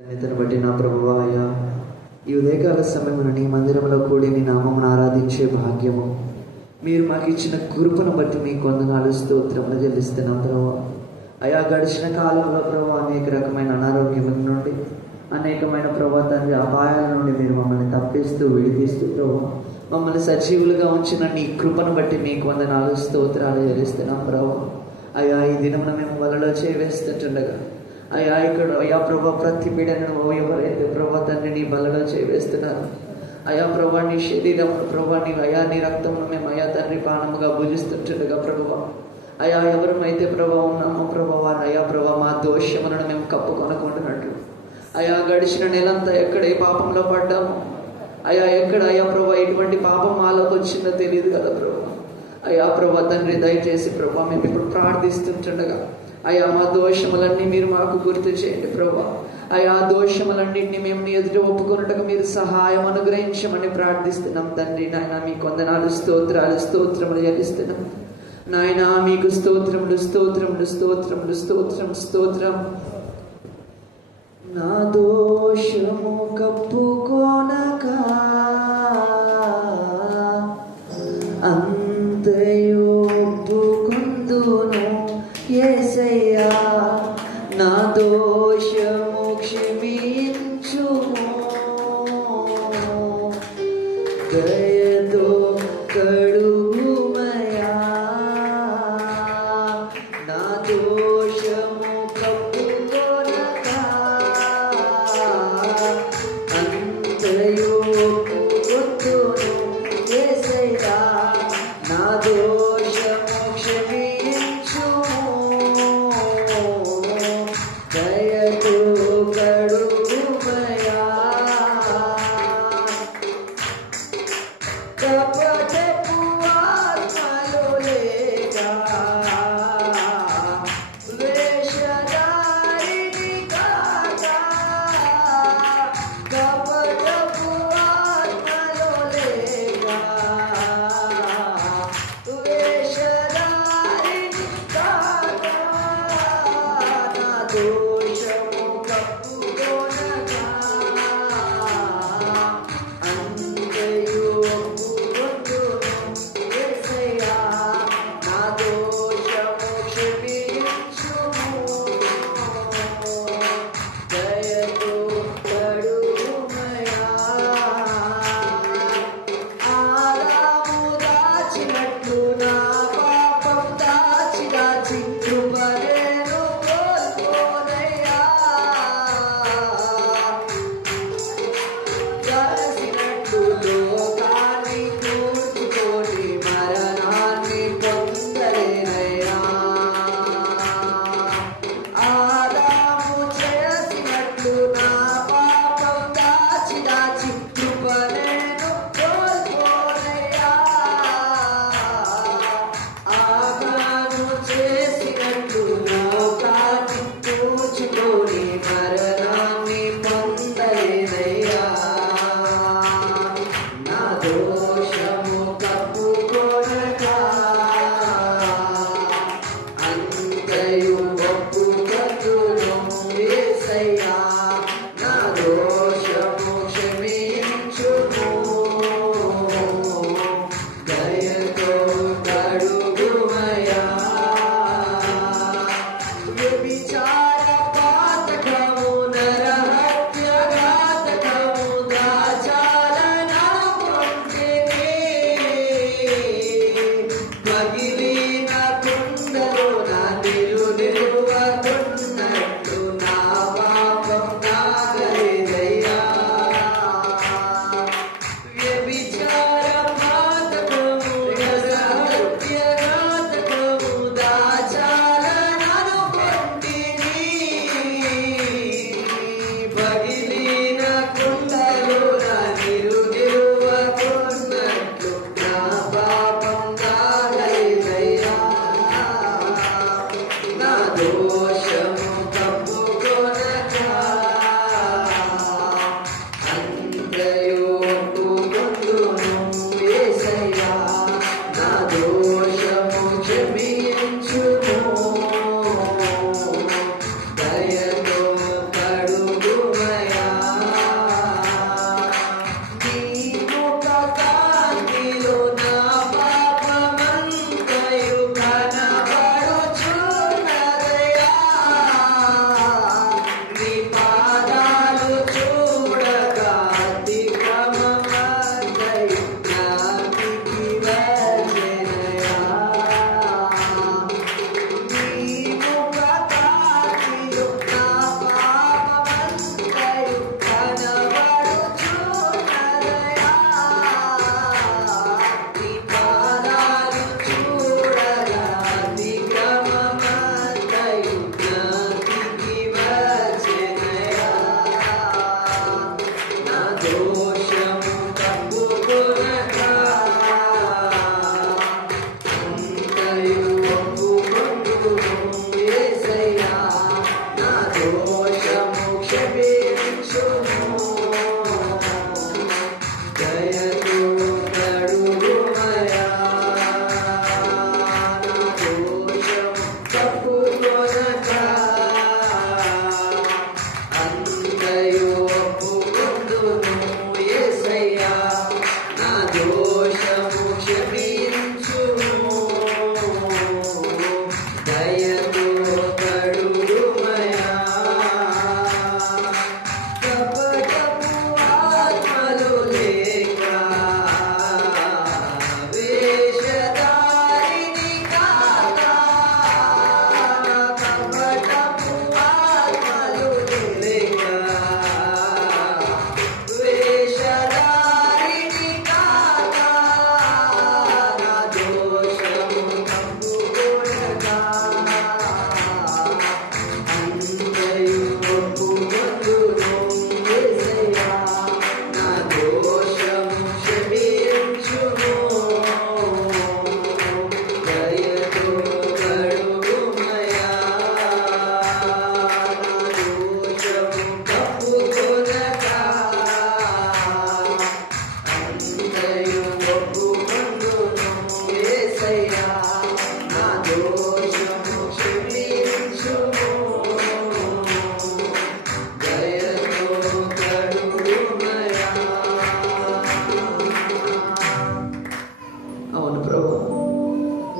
ధన్యతను బట్టి నా ప్రభువా అయ్యా, ఈ ఉదయకాల సమయమున నీ మందిరంలో కూడి నీ నామమును ఆరాధించే భాగ్యము మీరు మాకు ఇచ్చిన కృపను బట్టి మీకు వందనాలు స్తోత్రములు చెల్లిస్తున్నాం ప్రభువా. అయా గడిచిన కాలంలో ప్రభువా అనేక రకమైన అనారోగ్యముల నుండి అనేకమైన ప్రభువా తండ్రి అపాయాల నుండి మీరు మమ్మల్ని తప్పిస్తూ విడిపిస్తూ ప్రభువా మమ్మల్ని సజీవులుగా ఉంచిన నీ కృపను బట్టి మీకు వందనాలు స్తోత్రాలు చెల్లిస్తున్నాం ప్రభువా. అయా ఈ దినమున మేము వలలో చేవేస్తుండగా అయా ఇక్కడ అయా ప్రభా ప్రతి బిడ్డను ఎవరైతే ప్రభా తండ్రి నీ బలలో చేవేస్తున్నారు అయా ప్రభా నీ శరీరమును ప్రభా నీ అయా నీ రక్తమును మేము అయా తండ్రి పానముగా భుజిస్తుంటుండగా ప్రభువా అయా ఎవరమైతే ప్రభా ఉన్నామో ప్రభా వారు అయా ప్రభా మా దోషములను మేము కప్పుకొనకుంటున్నట్లు అయా గడిచిన నెలంతా ఎక్కడ ఏ పాపంలో పడ్డామో అయా ఎక్కడ అయా ప్రభా ఎటువంటి పాపం మాలోకి వచ్చిందో తెలియదు కదా ప్రభా. అయా ప్రభా తండ్రి దయచేసి ప్రభా మేము ఇప్పుడు ప్రార్థిస్తుంటుండగా అయా మా దోషములన్నీ మీరు మాకు గుర్తు చేయండి ప్రభా. అయా దోషములన్నింటినీ మేము నీ ఎదుట ఒప్పుకున్నట్టుగా మీరు సహాయం అనుగ్రహించమని ప్రార్థిస్తున్నాం తండ్రి. నాయన మీకు వందనాలు స్తోత్రాలు స్తోత్రములు చెల్లిస్తున్నాం నాయన. మీకు స్తోత్రములు స్తోత్రములు స్తోత్రములు స్తోత్రం స్తోత్రం. నా దోషము కప్పుకోనక అంతయు ఒప్పుకుందును యేసయ్యా, నా దోషము క్షమించుము దయతో కడుగుమయా. నా దోషము కప్పుకొనక అంతయు ఒప్పుకొందును యేసయ్యా, నా దోషము క్షమించుము దయతో కడుగుమయా.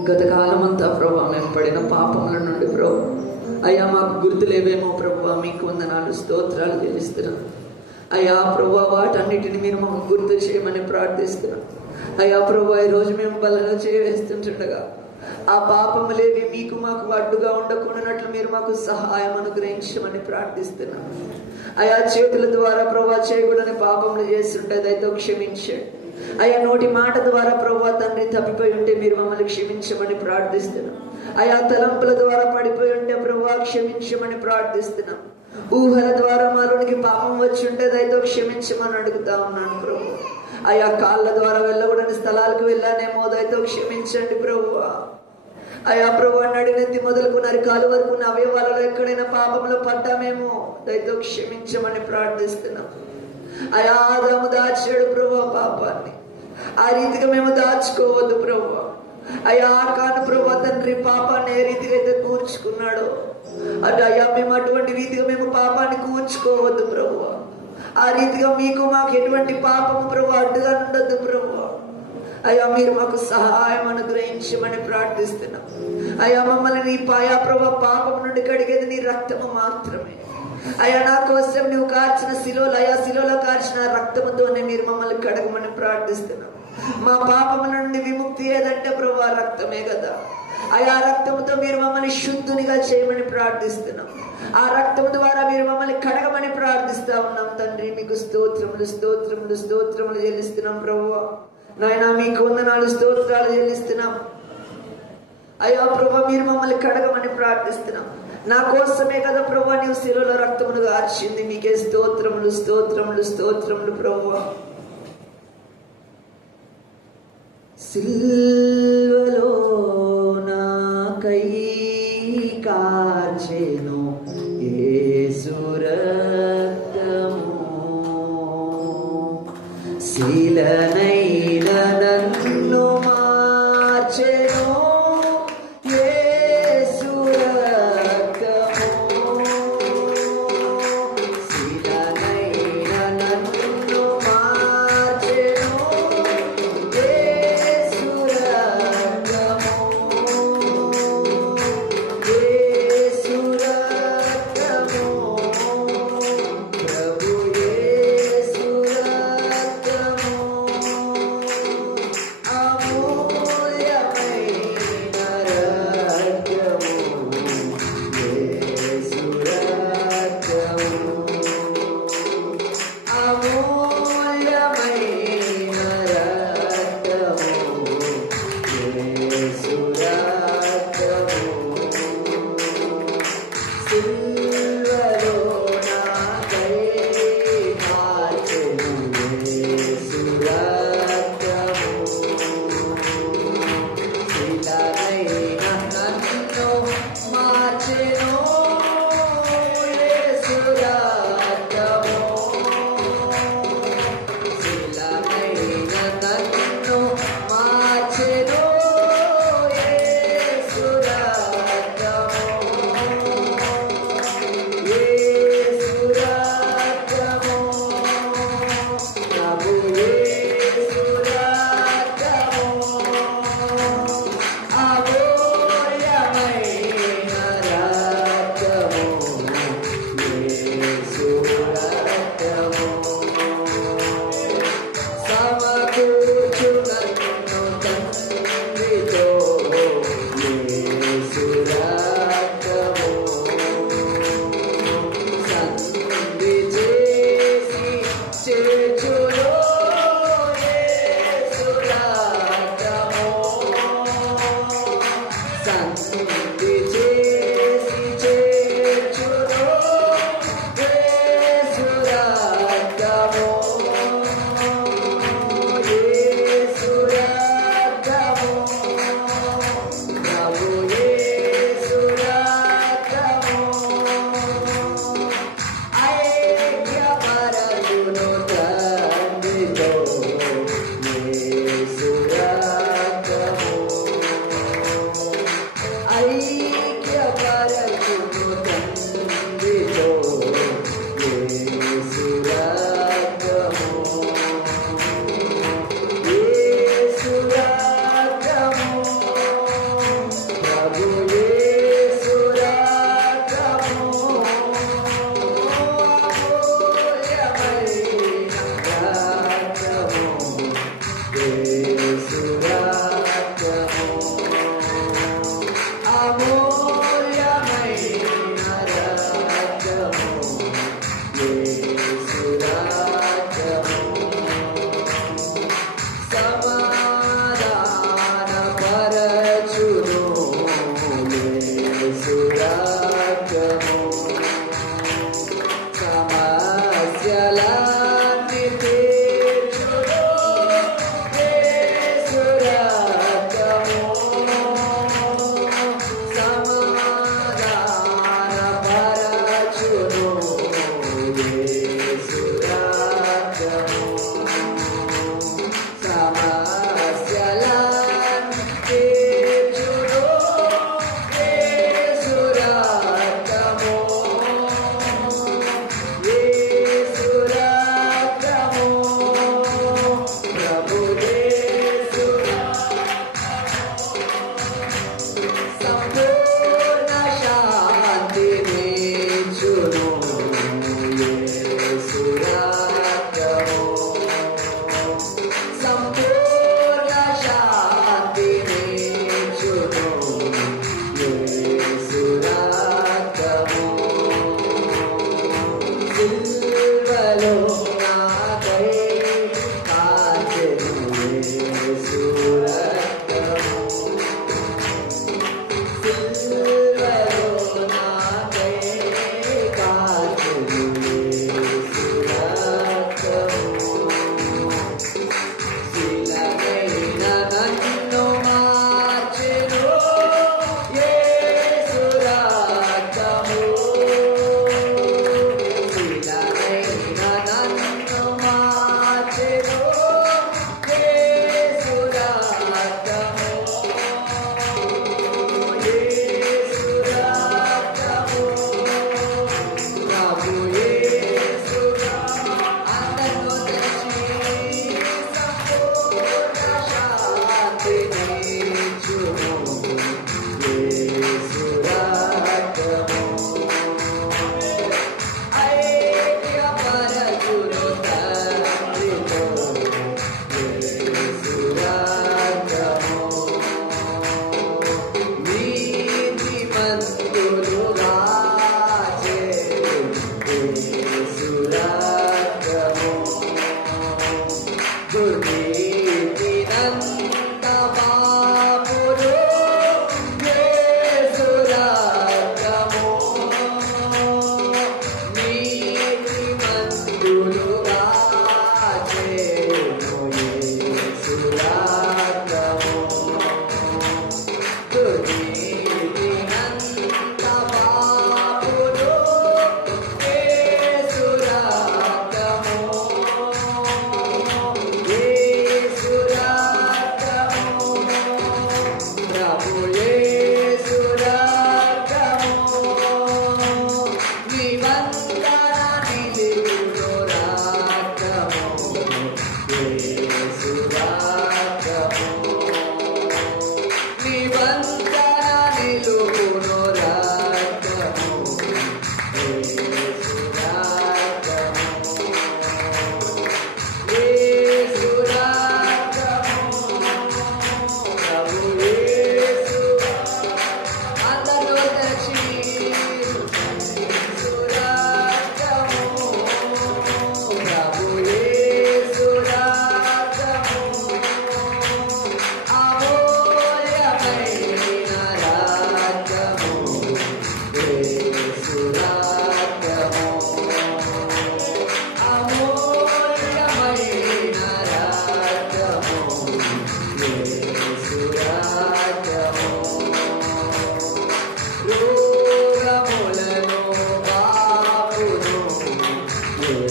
గత కాలమంతా ప్రభా మేము పడిన పాపముల నుండి ప్రభు అయ్యా మాకు గుర్తులేవేమో ప్రభు మీకు వందనాలు స్తోత్రాలు చెల్లిస్తున్నాం అయ్యా ప్రభు వాటన్నిటిని మీరు మాకు గుర్తు చేయమని ప్రార్థిస్తున్నాం అయ్యా ప్రభు ఈరోజు మేము బలలో చేవేస్తుండగా ఆ పాపములేవి మీకు మాకు అడ్డుగా ఉండకుండానట్లు మీరు మాకు సహాయం అనుగ్రహించమని ప్రార్థిస్తున్నాం అయ్యా చేతుల ద్వారా ప్రభు చేయకూడని పాపములు చేస్తుంటే దయతో క్షమించండి అయ్యా నోటి మాట ద్వారా ప్రభు తండ్రి తప్పిపోయి ఉంటే మీరు మమ్మల్ని క్షమించమని ప్రార్థిస్తున్నాం అయ్యా తలంపుల ద్వారా పడిపోయి ఉంటే ప్రభు క్షమించమని ప్రార్థిస్తున్నాం ఊహల ద్వారా మాలోనికి పాపం వచ్చి ఉంటే దయతో క్షమించమని అడుగుతా ఉన్నాను ప్రభు అయ్యా కాళ్ళ ద్వారా వెళ్ళకూడని స్థలాలకు వెళ్ళానేమో దయతో క్షమించండి ప్రభు అయ్యా ప్రభు నడినెత్తి మొదలుకున్న అరికాలు వరకు ఉన్న అవయవాలలో ఎక్కడైనా పాపంలో పడ్డామేమో దయతో క్షమించమని ప్రార్థిస్తున్నాం అయా ఆదాము దాచాడు ప్రభు పాపాన్ని ఆ రీతిగా మేము దాచుకోవద్దు ప్రభు అయ్యా ఆకాను ప్రభు తండ్రి పాపాన్ని ఏ రీతిగా అయితే కూర్చుకున్నాడో అటు అయ్యా మేము అటువంటి రీతిగా మేము పాపాన్ని కూర్చుకోవద్దు ప్రభు ఆ రీతిగా మీకు మాకు ఎటువంటి పాపము ప్రభు అడ్డుగా ఉండద్దు ప్రభు అయ్యా మీరు మాకు సహాయం అనుగ్రహించమని ప్రార్థిస్తున్నాం అయ్యా మమ్మల్ని నీ పాయా ప్రభు పాపం నుండి కడిగేది నీ రక్తము మాత్రమే అయ్యా నా కోసం నువ్వు కార్చిన శిలోలు అయ్యా శిలోలో కార్చిన రక్తముతోనే మీరు మమ్మల్ని కడగమని ప్రార్థిస్తున్నాం మా పాపముల నుండి విముక్తి ఏదంటే ప్రభు ఆ రక్తమే కదా అయ్యా రక్తముతో మీరు మమ్మల్ని శుద్ధునిగా చేయమని ప్రార్థిస్తున్నాం ఆ రక్తము ద్వారా మీరు మమ్మల్ని కడగమని ప్రార్థిస్తా ఉన్నాం తండ్రి మీకు స్తోత్రములు స్తోత్రములు స్తోత్రములు చెల్లిస్తున్నాం ప్రభు నాయనా మీకు వందనాలు స్తోత్రాలు చెల్లిస్తున్నాం అయ్యా ప్రభు మీరు మమ్మల్ని కడగమని ప్రార్థిస్తున్నాం నా కోసమే కదా ప్రభు నీవు శిలువలో రక్తమును కార్చింది మీకే స్తోత్రములు స్తోత్రములు స్తోత్రములు ప్రభు సిల్వలో నాకై కార్చెను యేసు రక్తము శిలనైన నన్ను మార్చెను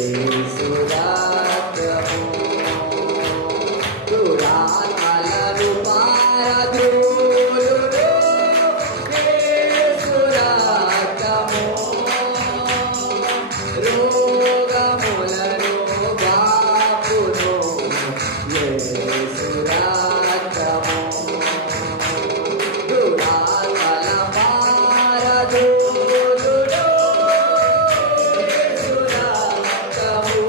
యేసు రక్తము దురాత్మలను పారద్రోలును యేసు రక్తము రోగములను బాపును యేసు రక్తము దురాత్మల పారద్రోలును యేసు రక్తము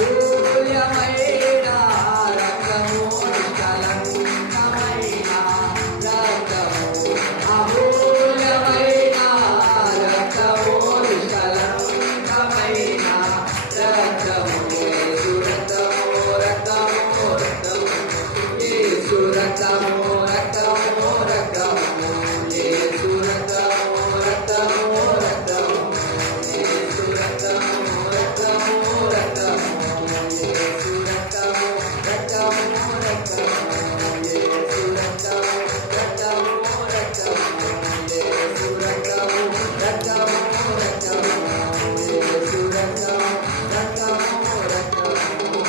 అమూల్యమైన రక్తము, నిష్కలంకమైన రక్తము, అమూల్యమైన రక్తము, నిష్కలంకమైన రక్తము, యేసు రక్తము, రక్తము, రక్తము, యేసు రక్తము, రక్తము, రక్తము, యేసు రక్తము, రక్తము, రక్తము, యేసు రక్తము, రక్తము, రక్తము, యేసు రక్తము, రక్తము, రక్తము, యేసు రక్తము, రక్తము, రక్తము, యేసు రక్తము, రక్తము, రక్తము, యేసు రక్తము, రక్తము, రక్తము.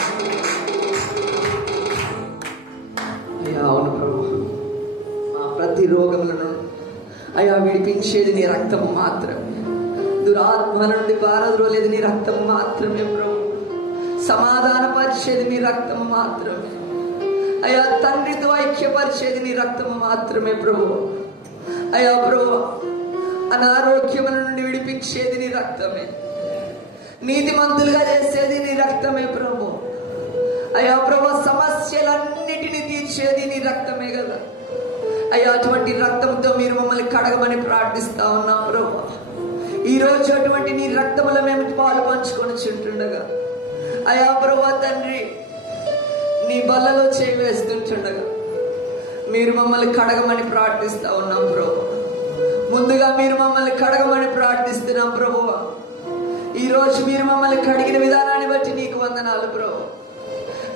అయ్యా, అవును ప్రభు, మా ప్రతి రోగములను అయ్యా విడిపించేది నీ రక్తము మాత్రమే. దురాత్మల నుండి పారద్రోలేది నీ రక్తము మాత్రమే ప్రభు. సమాధానపరిచేది నీ రక్తము మాత్రమే అయ్యా. తండ్రితో ఐక్యపరిచేది నీ రక్తము మాత్రమే ప్రభు. అయ్యా ప్రభు, అనారోగ్యముల నుండి విడిపించేది నీ రక్తమే. నీతిమంతులుగా చేసేది నీ రక్తమే ప్రభు. అయ్యా ప్రభు, సమస్యలన్నిటినీ తీర్చేది నీ రక్తమే కదా అయ్యా. అటువంటి రక్తంతో మీరు మమ్మల్ని కడగమని ప్రార్థిస్తా ఉన్నాం ప్రభు. ఈరోజు అటువంటి నీ రక్తములో మేము పాలు పంచుకొని చుంటుండగా అయ్యా ప్రభు తండ్రి, నీ బల్లలో చేయి వేస్తుంటుండగా మీరు మమ్మల్ని కడగమని ప్రార్థిస్తా ఉన్నాం ప్రభు. ముందుగా మీరు మమ్మల్ని కడగమని ప్రార్థిస్తున్నాం ప్రభు. ఈరోజు మీరు మమ్మల్ని కడిగిన విధానాన్ని బట్టి నీకు వందనాలు ప్రభు.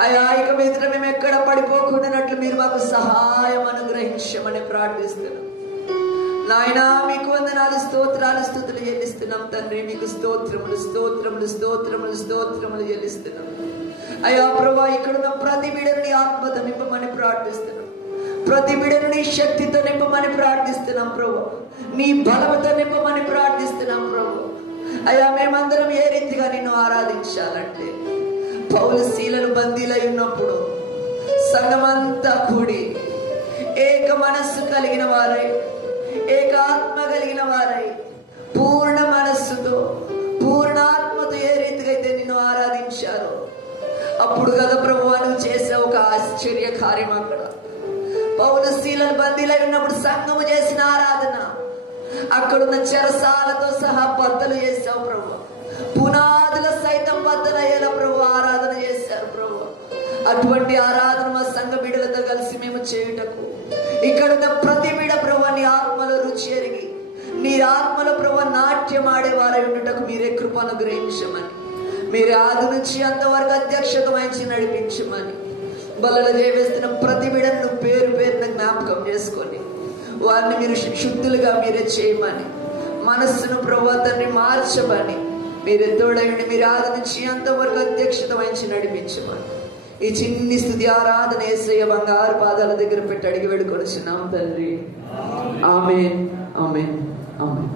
అయ్యా, ఇక మీద మేము ఎక్కడ పడిపోకుండానట్లు మీరు మాకు సహాయం అనుగ్రహించమని ప్రార్థిస్తున్నాం నాయనా. మీకు వందనాలు, స్తోత్రాలు, స్తుతులు చెల్లిస్తున్నాం తండ్రి. మీకు స్తోత్రములు, స్తోత్రములు, స్తోత్రములు, స్తోత్రములు చెల్లిస్తున్నాం అయ్యా ప్రభా. ఇక్కడున్న ప్రతి బిడ్డను నీ ఆత్మతో నింపమని ప్రార్థిస్తున్నాం. ప్రతి బిడ్డను నీ శక్తితో నింపమని ప్రార్థిస్తున్నాం ప్రభు. నీ బలముతో నింపమని ప్రార్థిస్తున్నాం ప్రభు. అయ్యా, మేమందరం ఏ రీతిగా నిన్ను ఆరాధించాలంటే, పౌలు శీలలు బందీలై ఉన్నప్పుడు సంఘమంతా కూడి ఏక మనస్సు కలిగిన వారై, ఏకాత్మ కలిగిన వారై, పూర్ణ మనస్సుతో పూర్ణాత్మతో ఏ రీతిగా అయితే నిన్ను ఆరాధించారో అప్పుడు కదా ప్రభువా నువ్వు చేసే ఒక ఆశ్చర్య కార్యం. అక్కడ పౌలు శీలలు బందీలై ఉన్నప్పుడు సంఘము చేసిన ఆరాధన, అక్కడున్న చెరసాలతో సహా బద్దలు చేశావు ప్రభు. పునాదుల సైతం బద్దలయ్యేలా ప్రభు ఆరాధన చేశారు ప్రభు. అటువంటి ఆరాధన మా సంఘ బిడ్డలతో కలిసి మేము చేయుటకు, ఇక్కడున్న ప్రతి బిడ్డ ప్రభు నీ ఆత్మలో రుచి ఎరిగి నీ ఆత్మలో ప్రభు నాట్యం ఆడేవారై ఉండుటకు మీరే కృప అనుగ్రహించమని, మీరే ఆది నుంచి అంతవరకు అధ్యక్షత వహించి నడిపించమని, బలలో చేవేస్తున్న ప్రతి బిడ్డను పేరు పేరున జ్ఞాపకం చేసుకొని వారిని మీరు శుద్ధులుగా మీరే చేయమని, మనస్సును ప్రభు తండ్రి మార్చమని, మీరే తోడైండి మీరు ఆది నుంచి అంతవరకు అధ్యక్షత వహించి నడిపించమని ఈ చిన్ని స్తుతి ఆరాధన యేసయ్య బంగారు పాదాల దగ్గర పెట్టి అడిగి వేడుకొనుచున్నాం తండ్రి. ఆమేన్, ఆమేన్, ఆమేన్.